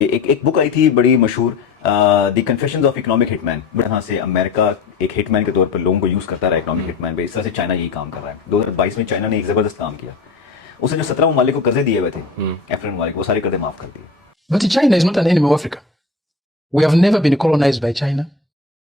ایک بک آئی تھی بڑی مشہور، دی کنفیشنز آف اکنامک ہٹ مین. یہاں سے امریکہ ایک ہٹ مین کے طور پر لوگوں کو یوز کرتا رہا اکنامک ہٹ مین پہ. اس طرح سے چائنا یہی کام کر رہا ہے. 2022 میں چائنا نے ایک زبردست کام کیا. اس نے جو 17 ممالک کو قرضے دیے ہوئے تھے افریقن ممالک، وہ سارے قرضے معاف کر دیے. But China is not an enemy of Africa. We have never been colonized by China.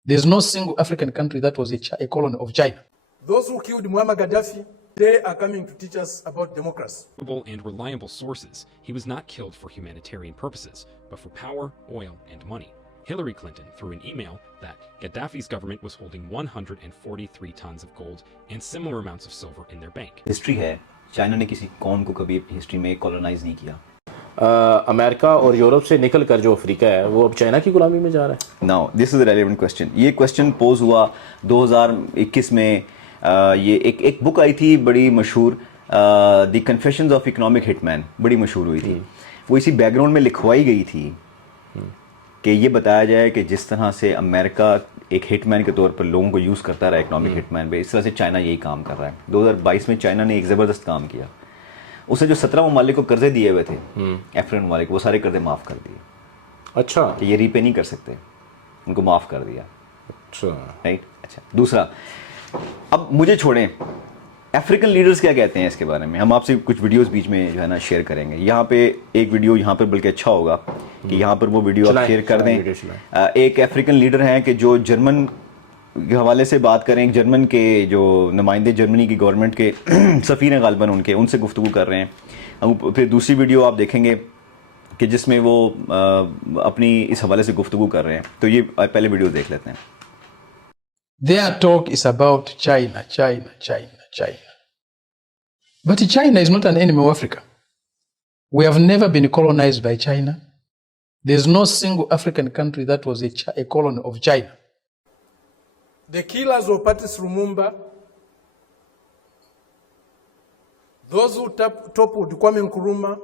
There's no single African country that was a colony of China. Those who killed Muammar Gaddafi, they are coming to teach us about democracy. And reliable sources, he was not killed for humanitarian purposes, but for power, oil, and money. Hillary Clinton, through an email, that Gaddafi's government was holding 143 tons of gold and similar amounts of silver in their bank. History ہے، China نے کسی قوم کو کبھی history میں colonise نہیں کیا. امریکہ اور یورپ سے نکل کر جو افریقہ ہے وہ اب چائنا کی غلامی میں جا رہا ہے. Now this is a relevant question. یہ کوسچن پوز ہوا 2021 میں. یہ ایک بک آئی تھی بڑی مشہور، دی کنفیشنز آف اکنامک ہٹ مین، بڑی مشہور ہوئی تھی. وہ اسی بیک گراؤنڈ میں لکھوائی گئی تھی کہ یہ بتایا جائے کہ جس طرح سے امریکہ ایک ہٹ مین کے طور پر لوگوں کو یوز کرتا رہا اکنامک ہٹ مین پہ، اس طرح سے چائنا یہی کام کر رہا ہے. 2022 میں چائنا نے ایک زبردست کام کیا. اس نے جو 17 ممالک کو قرضے دیے ہوئے تھے افریقن ممالک، وہ سارے قرضے معاف کر دیے. اچھا، کہ یہ ری پے نہیں کر سکتے، ان کو معاف کر دیا. اچھا رائٹ. اچھا، دوسرا، اب مجھے چھوڑیں، افریقن لیڈرز کیا کہتے ہیں اس کے بارے میں. ہم آپ سے کچھ ویڈیوز بیچ میں جو ہے نا شیئر کریں گے. یہاں پہ ایک ویڈیو یہاں پر بلکہ اچھا ہوگا کہ یہاں پر وہ ویڈیو آپ شیئر کر دیں. ایک افریقن لیڈر ہیں کہ جو جرمن کے حوالے سے بات کریں، جرمن کے جو نمائندے جرمنی کی گورنمنٹ کے سفیر ہیں غالباً ان سے گفتگو کر رہے ہیں. پھر دوسری ویڈیو آپ دیکھیں گے کہ جس میں وہ اپنی اس حوالے سے گفتگو کر رہے ہیں. تو یہ پہلے ویڈیو دیکھ لیتے ہیں. Their talk is about China, China, China, China. But China is not an enemy of Africa. We have never been colonized by China. There's no single African country that was a colony of China. The killers of Patrice Lumumba, those who toppled Kwame Nkrumah,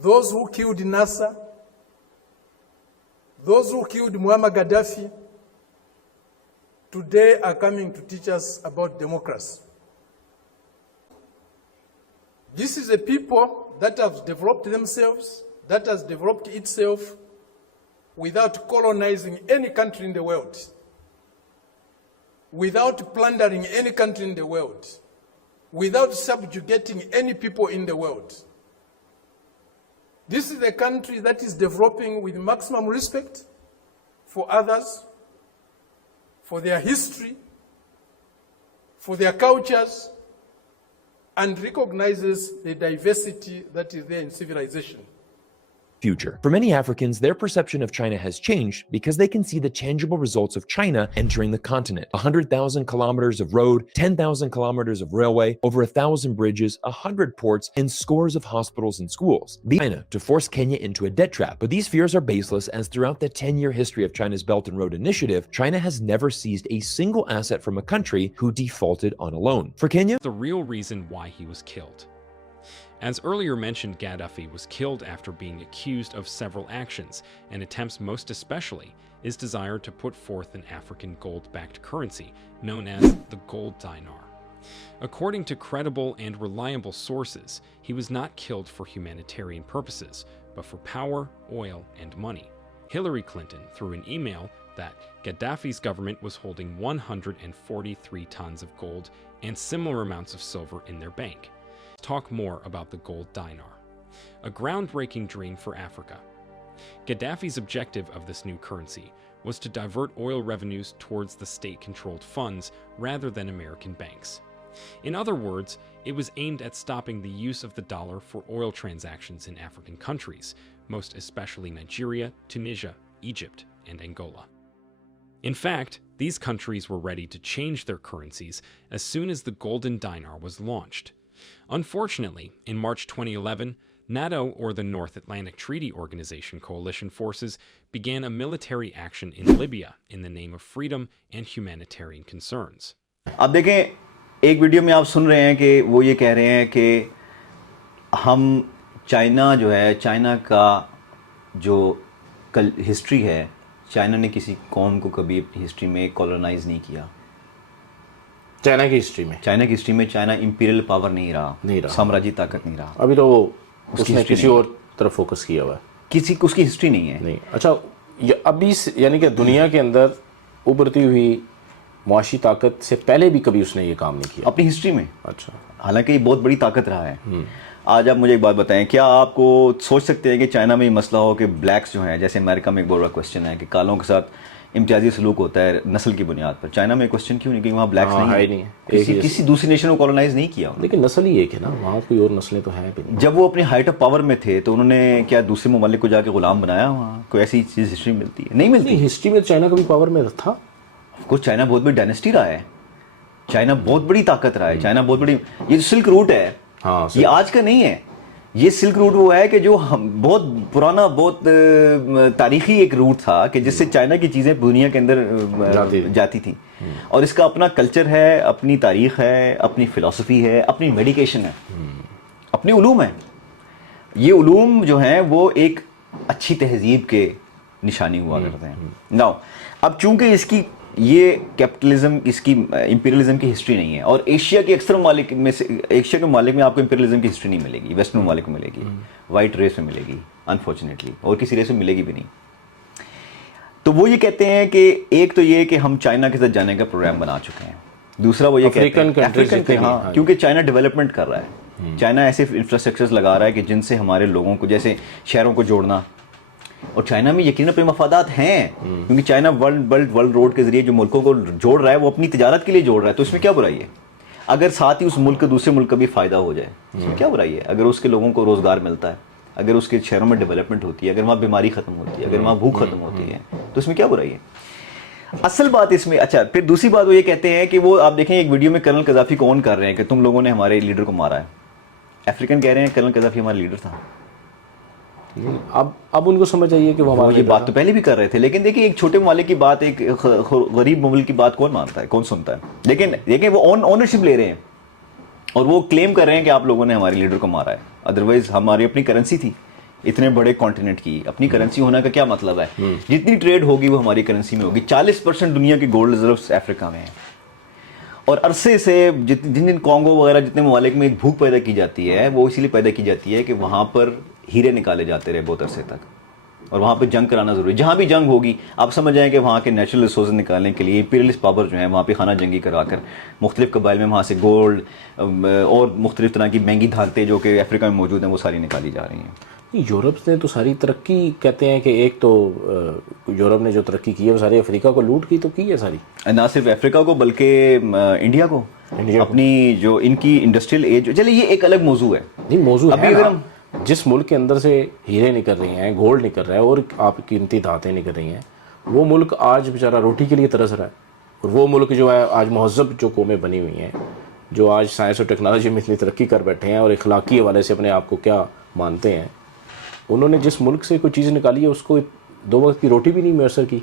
those who killed Nasser, those who killed Muammar Gaddafi, today are coming to teach us about democracy. This is a people that have developed themselves, that has developed itself without colonizing any country in the world, without plundering any country in the world, without subjugating any people in the world. This is a country that is developing with maximum respect for others, for their history, for their cultures, and recognizes the diversity that is there in civilization. Future. For many Africans, their perception of China has changed because they can see the tangible results of China entering the continent. 100,000 kilometers of road, 10,000 kilometers of railway, over 1,000 bridges, 100 ports, and scores of hospitals and schools. China to force Kenya into a debt trap. But these fears are baseless, as throughout the 10-year history of China's Belt and Road Initiative, China has never seized a single asset from a country who defaulted on a loan. For Kenya, The real reason why he was killed. As earlier mentioned, Gaddafi was killed after being accused of several actions, and attempts most especially his desire to put forth an African gold-backed currency known as the gold dinar. According to credible and reliable sources, he was not killed for humanitarian purposes, but for power, oil, and money. Hillary Clinton, through an email, that Gaddafi's government was holding 143 tons of gold and similar amounts of silver in their bank. Talk more about the gold dinar, a groundbreaking dream for Africa. Gaddafi's objective of this new currency was to divert oil revenues towards the state-controlled funds rather than American banks. In other words, it was aimed at stopping the use of the dollar for oil transactions in African countries, most especially Nigeria, Tunisia, Egypt, and Angola. In fact, these countries were ready to change their currencies as soon as the golden dinar was launched. Unfortunately, in March 2011, NATO, or the North Atlantic Treaty Organization coalition forces, began a military action in Libya in the name of freedom and humanitarian concerns. اب دیکھیں، ایک video میں آپ سن رہے ہیں کہ وہ یہ کہہ رہے ہیں کہ ہم چائنا جو ہے، چائنا کا جو ہسٹری ہے، چائنا نے کسی قوم کو کبھی اپنی ہسٹری میں کالونائز نہیں کیا. چائنا کی ہسٹری میں چائنا امپیریل پاور نہیں رہا، سامراجی طاقت نہیں رہا. ابھی تو اس نے کسی اور طرف فوکس کیا ہوا ہے. کسی کو اس کی ہسٹری نہیں ہے. نہیں. اچھا ابھی یعنی کہ دنیا کے اندر ابھرتی ہوئی معاشی طاقت سے پہلے بھی کبھی اس نے یہ کام نہیں کیا اپنی ہسٹری میں. اچھا. حالانکہ یہ بہت بڑی طاقت رہا ہے. آج آپ مجھے ایک بات بتائیں, کیا آپ کو سوچ سکتے ہیں کہ چائنا میں یہ مسئلہ ہو کہ بلیکس جو ہیں, جیسے امریکہ میں ایک بڑا کوشچن ہے کہ کالوں کے ساتھ امتیازی سلوک ہوتا ہے نسل کی بنیاد پر, چائنا میں کوشچن کیوں نہیں کہ وہاں بلیکس نہیں ہے, کسی دوسری نیشن کو کالونائز نہیں کیا. لیکن نسل ہی ایک ہے نا, وہاں کوئی اور نسلیں تو ہیں بھی نہیں. جب وہ اپنی ہائٹ آف پاور میں تھے تو انہوں نے کیا دوسرے ممالک کو جا کے غلام بنایا؟ وہاں کوئی ایسی چیز ہسٹری ملتی ہے؟ نہیں ملتی. ہسٹری میں چائنا کبھی پاور میں تھا. کچھ چائنا بہت بڑی ڈائنیسٹی رہا ہے, چائنا بہت بڑی طاقت رہا ہے, چائنا بہت بڑی, یہ جو سلک روٹ ہے یہ آج کا نہیں ہے. یہ سلک روٹ وہ ہے کہ جو بہت پرانا, بہت تاریخی ایک روٹ تھا کہ جس سے چائنا کی چیزیں دنیا کے اندر جاتی تھیں. اور اس کا اپنا کلچر ہے, اپنی تاریخ ہے, اپنی فلسفی ہے, اپنی میڈیکیشن ہے, اپنے علوم ہیں. یہ علوم جو ہیں وہ ایک اچھی تہذیب کے نشانی ہوا کرتے ہیں. ناؤ اب چونکہ اس کی یہ کیپٹلزم, اس کی امپیریلزم کی ہسٹری نہیں ہے, اور ایشیا کے اکثر ممالک میں سے, ایشیا کے ممالک میں آپ کو امپیریلزم کی ہسٹری نہیں ملے گی. ویسٹرن ممالک میں ملے گی, وائٹ ریس میں ملے گی انفارچونیٹلی, اور کسی ریس میں ملے گی بھی نہیں. تو وہ یہ کہتے ہیں کہ ایک تو یہ کہ ہم چائنا کے ساتھ جانے کا پروگرام بنا چکے ہیں, دوسرا وہ یہ کہتے ہیں افریقن, ہاں کیونکہ چائنا ڈیولپمنٹ کر رہا ہے, چائنا ایسے انفراسٹرکچرز لگا رہا ہے کہ جن سے ہمارے لوگوں کو, جیسے شہروں کو جوڑنا, اور چائنا میں یقیناً اپنے مفادات ہیں, کیونکہ چائنا ورلڈ روڈ کے ذریعے جو ملکوں کو جوڑ رہا ہے وہ اپنی تجارت کے لیے جوڑ رہا ہے. تو اس میں کیا برائی ہے اگر ساتھ ہی اس ملک کا دوسرے ملک کا بھی فائدہ ہو جائے؟ اس میں کیا برائی ہے اگر اس کے لوگوں کو روزگار ملتا ہے, اگر اس کے شہروں میں ڈیولپمنٹ ہوتی ہے, اگر وہاں بیماری ختم ہوتی ہے, اگر وہاں بھوک ختم ہوتی ہے, تو اس میں کیا برائی ہے؟ اصل بات اس میں. اچھا پھر دوسری بات وہ یہ کہتے ہیں کہ وہ آپ دیکھیں ایک ویڈیو میں کرنل قذافی کو آن کر رہے ہیں کہ تم لوگوں نے ہمارے لیڈر کو مارا ہے. افریقن کہہ رہے ہیں کرنل قذافی ہمارا لیڈر تھا. اب ان کو سمجھ آئیے کہ وہ یہ بات تو پہلے بھی کر رہے تھے, لیکن دیکھیں ایک چھوٹے ممالک کی بات, ایک غریب مملک کی بات کون مانتا ہے, کون سنتا ہے؟ لیکن دیکھیں وہ اونرشپ لے رہے ہیں اور وہ کلیم کر رہے ہیں کہ آپ لوگوں نے ہمارے لیڈر کو مارا ہے. ادروائز ہماری اپنی کرنسی تھی, اتنے بڑے کانٹیننٹ کی اپنی کرنسی ہونا کا کیا مطلب ہے؟ جتنی ٹریڈ ہوگی وہ ہماری کرنسی میں ہوگی. 40% دنیا کے گولڈ ریزروز افریقہ میں ہیں, اور عرصے سے جن کانگو وغیرہ جتنے ممالک میں بھوک پیدا کی جاتی ہے وہ اسی لیے پیدا کی جاتی ہے کہ وہاں پر ہیرے نکالے جاتے رہے بہت عرصے تک, اور وہاں پہ جنگ کرانا ضروری. جہاں بھی جنگ ہوگی آپ سمجھ جائیں کہ وہاں کے نیچرل ریسورسز نکالنے کے لیے امپیریلسٹ پاور جو ہیں وہاں پہ خانہ جنگی کرا کر مختلف قبائل میں وہاں سے گولڈ اور مختلف طرح کی مہنگی دھاتیں جو کہ افریقہ میں موجود ہیں وہ ساری نکالی جا رہی ہیں. یورپ نے تو ساری ترقی کہتے ہیں کہ ایک تو یورپ نے جو ترقی کی ہے وہ سارے افریقہ کو لوٹ کی تو کی ہے ساری, نہ صرف افریقہ کو بلکہ انڈیا کو, اپنی جو ان کی انڈسٹریل ایج. چلیے یہ ایک الگ موضوع ہے. نہیں موضوع ابھی ہے اگر ہم جس ملک کے اندر سے ہیرے نکل رہے ہیں, گولڈ نکل رہا ہے اور آپ قیمتی دھاتیں نکل رہی ہیں, وہ ملک آج بیچارہ روٹی کے لیے ترس رہا ہے. اور وہ ملک جو ہے آج مہذب جو قومیں بنی ہوئی ہیں, جو آج سائنس اور ٹیکنالوجی میں اتنی ترقی کر بیٹھے ہیں اور اخلاقی حوالے سے اپنے آپ کو کیا مانتے ہیں, انہوں نے جس ملک سے کوئی چیز نکالی ہے اس کو 2 وقت کی روٹی بھی نہیں میسر کی.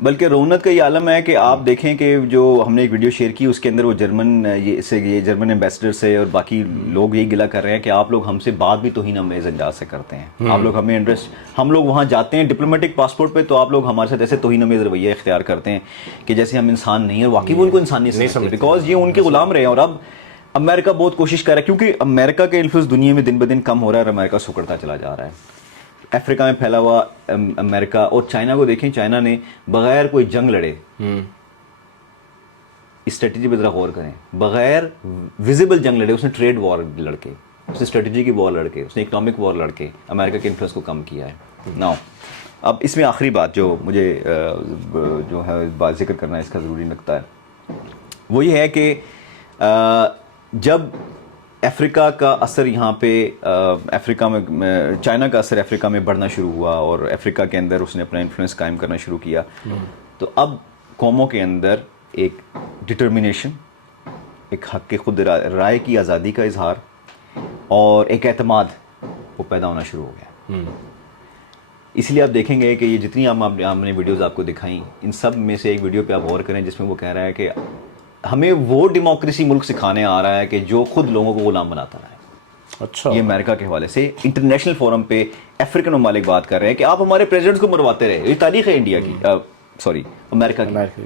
بلکہ رونت کا یہ عالم ہے کہ آپ دیکھیں کہ جو ہم نے ایک ویڈیو شیئر کی اس کے اندر وہ یہ جرمن ایمبیسڈر سے اور باقی لوگ یہی گلا کر رہے ہیں کہ آپ لوگ ہم سے بات بھی توہین امیز انداز سے کرتے ہیں, آپ لوگ ہمیں ہم لوگ وہاں جاتے ہیں ڈپلومیٹک پاسپورٹ پہ تو آپ لوگ ہمارے ساتھ ایسے توہین امیز رویہ اختیار کرتے ہیں کہ جیسے ہم انسان نہیں ہیں, اور واقعی وہ ان کو انسان نہیں سمجھتے بیکاز یہ ان کے غلام رہے ہیں. اور اب امریکہ بہت کوشش کر رہا ہے کیونکہ امریکہ کا انفلوئنس دنیا میں دن بدن کم ہو رہا ہے اور امریکہ سکڑتا چلا جا رہا ہے. افریقہ میں پھیلا ہوا امریکہ اور چائنا کو دیکھیں, چائنا نے بغیر کوئی جنگ لڑے, اسٹریٹجی پہ ذرا غور کریں, بغیر ویزیبل جنگ لڑے, اس نے ٹریڈ وار لڑ کے, اس نے اسٹریٹجی کی وار لڑ کے, اس نے اکنامک وار لڑ کے امریکہ کے انفلوئنس کو کم کیا ہے. ناؤ اب اس میں آخری بات جو مجھے جو ہے بات ذکر کرنا اس کا ضروری لگتا ہے وہ یہ ہے کہ جب افریقہ کا اثر یہاں پہ افریقہ میں, چائنا کا اثر افریقہ میں بڑھنا شروع ہوا اور افریقہ کے اندر اس نے اپنا انفلوئنس قائم کرنا شروع کیا, تو اب قوموں کے اندر ایک ڈٹرمنیشن, ایک حق کے خود رائے کی آزادی کا اظہار اور ایک اعتماد وہ پیدا ہونا شروع ہو گیا. اس لیے آپ دیکھیں گے کہ یہ جتنی ہم نے ویڈیوز آپ کو دکھائیں, ان سب میں سے ایک ویڈیو پہ آپ غور کریں جس میں وہ کہہ رہا ہے کہ ہمیں وہ ڈیموکریسی ملک سکھانے آ رہا ہے کہ جو خود لوگوں کو غلام بناتا رہا ہے. اچھا, یہ امریکہ کے حوالے سے انٹرنیشنل فورم پہ افریقن ممالک بات کر رہے ہیں کہ آپ ہمارے پریزیڈنٹس کو مرواتے رہے. یہ تاریخ ہے انڈیا کی, سوری امریکہ کی,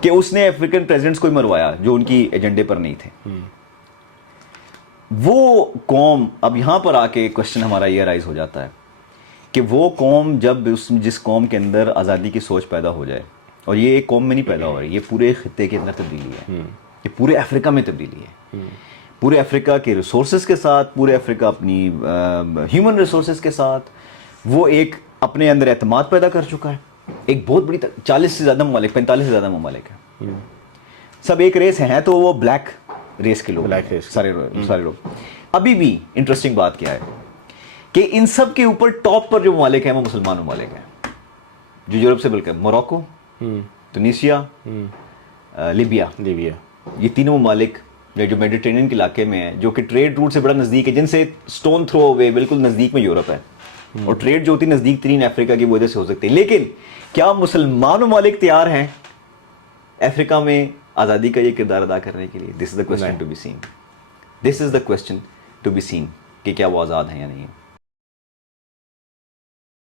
کہ اس نے افریقن پریزیڈنٹس کو ہی مروایا جو ان کی ایجنڈے پر نہیں تھے. وہ قوم اب یہاں پر آ کے کوشچن ہمارا یہ رائز ہو جاتا ہے کہ وہ قوم جب جس قوم کے اندر آزادی کی سوچ پیدا ہو جائے, اور یہ ایک قوم میں نہیں پیدا ہو رہی, یہ پورے خطے کے اندر تبدیلی ہے, یہ پورے افریقہ میں تبدیلی ہے, پورے افریقہ کے ریسورسز کے ساتھ, پورے افریقہ اپنی ہیومن ریسورسز کے ساتھ وہ ایک اپنے اندر اعتماد پیدا کر چکا ہے. ایک بہت بڑی 40 سے زیادہ ممالک, 45 سے زیادہ ممالک ہیں, سب ایک ریس ہیں تو وہ بلیک ریس کے لوگ, سارے لوگ. ابھی بھی انٹرسٹنگ بات کیا ہے کہ ان سب کے اوپر ٹاپ پر جو ممالک ہیں وہ مسلمان ممالک ہیں, جو یورپ سے بلکہ موروکو, تونسیا, لیبیا, یہ تینوں ممالک جو میڈیٹرینین کے علاقے میں ہیں, جو کہ ٹریڈ روٹ سے بڑا نزدیک ہے, جن سے سٹون تھرو اوے بالکل نزدیک میں یورپ ہے, اور ٹریڈ جو ہوتی ہے نزدیک ترین افریقہ کی وجہ سے ہو سکتی ہے. لیکن کیا مسلمان ممالک تیار ہیں افریقہ میں آزادی کا یہ کردار ادا کرنے کے لیے؟ This is the question to be seen, this is the question to be seen کہ کیا وہ آزاد ہیں یا نہیں.